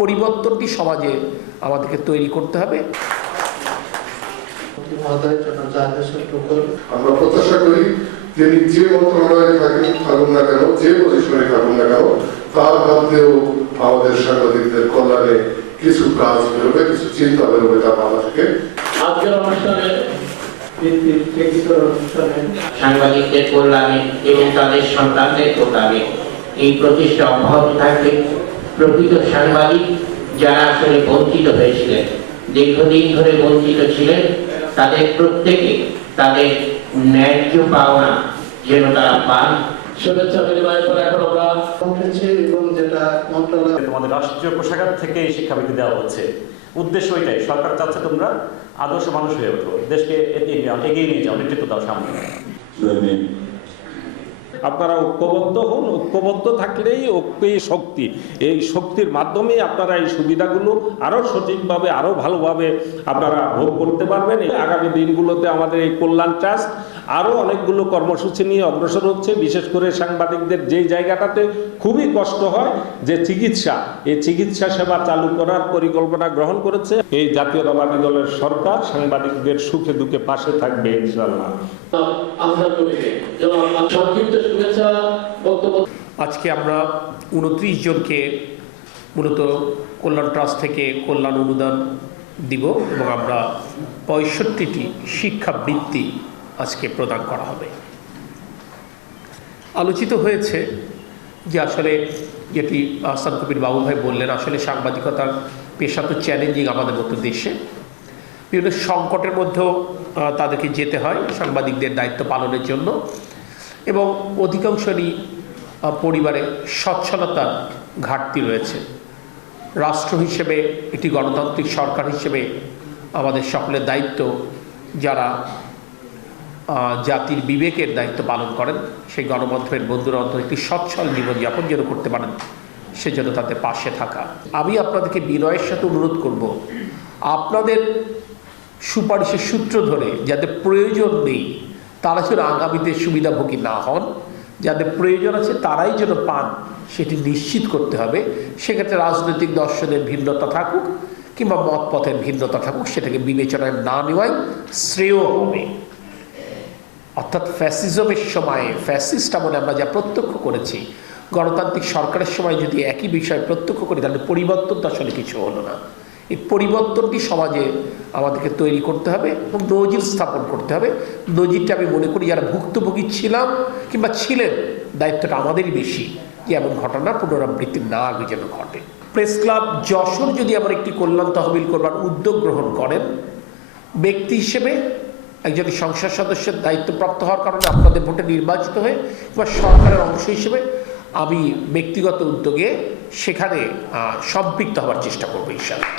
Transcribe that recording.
পরিবর্তনটি সমাজে আমাদেরকে তৈরি করতে হবে। আমরা প্রত্যাশা করি তিনি যে মন্ত্রণালয়ে থাকুন না কেন, যে পজিশনে থাকুন না কেন, তার মধ্যেও আমাদের সাংবাদিকদের কল্যাণে কিছু কাজ বেরোবে, কিছু চিন্তা বেরোবে তার মাথা থেকে। আজকের অনুষ্ঠানে সাংবাদিকদের কল্যাণে এবং তাদের সন্তানদের কল্যাণে এই প্রচেষ্টা অব্যাহত থাকবে। প্রকৃত সাংবাদিক যারা আসলে বঞ্চিত হয়েছিলেন, দীর্ঘদিন ধরে বঞ্চিত ছিলেন, তাদের প্রত্যেকে তাদের ন্যায্য পাওনা যেন তারা পান। শুভেচ্ছা বিনিময় করে এখন আমরা উঠেছি এবং যেটা মন্ত্রণালয় তোমাদের রাষ্ট্রীয় কোষাগার থেকে এই শিক্ষাবৃত্তি দেওয়া হচ্ছে। উদ্দেশ্য ওইটাই, সরকার চাচ্ছে তোমরা আদর্শ মানুষ হয়ে ওঠো, দেশকে এগিয়ে নিয়ে যাও, নেতৃত্ব দাও সামনে। আপনারা ঐক্যবদ্ধ হন, ঐক্যবদ্ধ থাকলেই ঐক্যই শক্তি। এই শক্তির মাধ্যমে আপনারা এই সুবিধাগুলো আরও সঠিকভাবে, আরও ভালোভাবে আপনারা ভোগ করতে পারবেন। আগামী দিনগুলোতে আমাদের এই কল্যাণ ট্রাস্ট আরও অনেকগুলো কর্মসূচি নিয়ে অগ্রসর হচ্ছে। বিশেষ করে সাংবাদিকদের যেই জায়গাটাতে খুবই কষ্ট হয়, যে চিকিৎসা, এই চিকিৎসা সেবা চালু করার পরিকল্পনা গ্রহণ করেছে এই জাতীয়তাবাদী দলের সরকার। সাংবাদিকদের সুখে দুঃখে পাশে থাকবে ইনশাআল্লাহ। আজকে আমরা 29 জনকে মূলত কল্যাণ ট্রাস্ট থেকে কল্যাণ অনুদান দিব এবং আমরা 65টি শিক্ষাবৃত্তি আজকে প্রদান করা হবে। আলোচিত হয়েছে যে আসলে যেটি আহসান কবির বাবু ভাই বললেন, আসলে সাংবাদিকতার পেশা তো চ্যালেঞ্জিং আমাদের মতো দেশে। বিভিন্ন সংকটের মধ্যেও তাদেরকে যেতে হয় সাংবাদিকদের দায়িত্ব পালনের জন্য, এবং অধিকাংশরই পরিবারে সচ্ছলতার ঘাটতি রয়েছে। রাষ্ট্র হিসেবে, একটি গণতান্ত্রিক সরকার হিসেবে আমাদের সকলের দায়িত্ব, যারা জাতির বিবেকের দায়িত্ব পালন করেন, সেই গণমাধ্যমের বন্ধুরা অন্তত একটি সচ্ছল জীবনযাপন যেন করতে পারেন, সেজন্য তাদের পাশে থাকা। আমি আপনাদেরকে বিনয়ের সাথে অনুরোধ করব, আপনাদের সুপারিশের সূত্র ধরে যাদের প্রয়োজন নেই তারা যেন আগামীতে সুবিধাভোগী না হন, যাদের প্রয়োজন আছে তারাই যেন পান, সেটি নিশ্চিত করতে হবে। সেক্ষেত্রে রাজনৈতিক দর্শনের ভিন্নতা থাকুক কিংবা মতপথের ভিন্নতা থাকুক, সেটাকে বিবেচনায় না নেওয়াই শ্রেয় হবে। অর্থাৎ ফ্যাসিজমের সময়ে, ফ্যাসিস্ট আমলে আমরা যা প্রত্যক্ষ করেছি, গণতান্ত্রিক সরকারের সময় যদি একই বিষয় প্রত্যক্ষ করি, তাহলে পরিবর্তন তো আসলে কিছু হলো না। এই পরিবর্তনটি সমাজে আমাদেরকে তৈরি করতে হবে এবং নজির স্থাপন করতে হবে। নজিরটা আমি মনে করি যারা ভুক্তভোগী ছিলাম কিংবা ছিলেন, দায়িত্বটা আমাদেরই বেশি যে এমন ঘটনা পুনরাবৃত্তি না আগে যেন ঘটে। প্রেস ক্লাব যশোর যদি আমার একটি কল্যাণ তহবিল করবার উদ্যোগ গ্রহণ করেন, ব্যক্তি হিসেবে একজন সংসদ সদস্যের দায়িত্বপ্রাপ্ত হওয়ার কারণে আপনাদের ভোটে নির্বাচিত হয়ে বা সরকারের অংশ হিসেবে আমি ব্যক্তিগত উদ্যোগে সেখানে সম্পৃক্ত হওয়ার চেষ্টা করবো ইনশাআল্লাহ।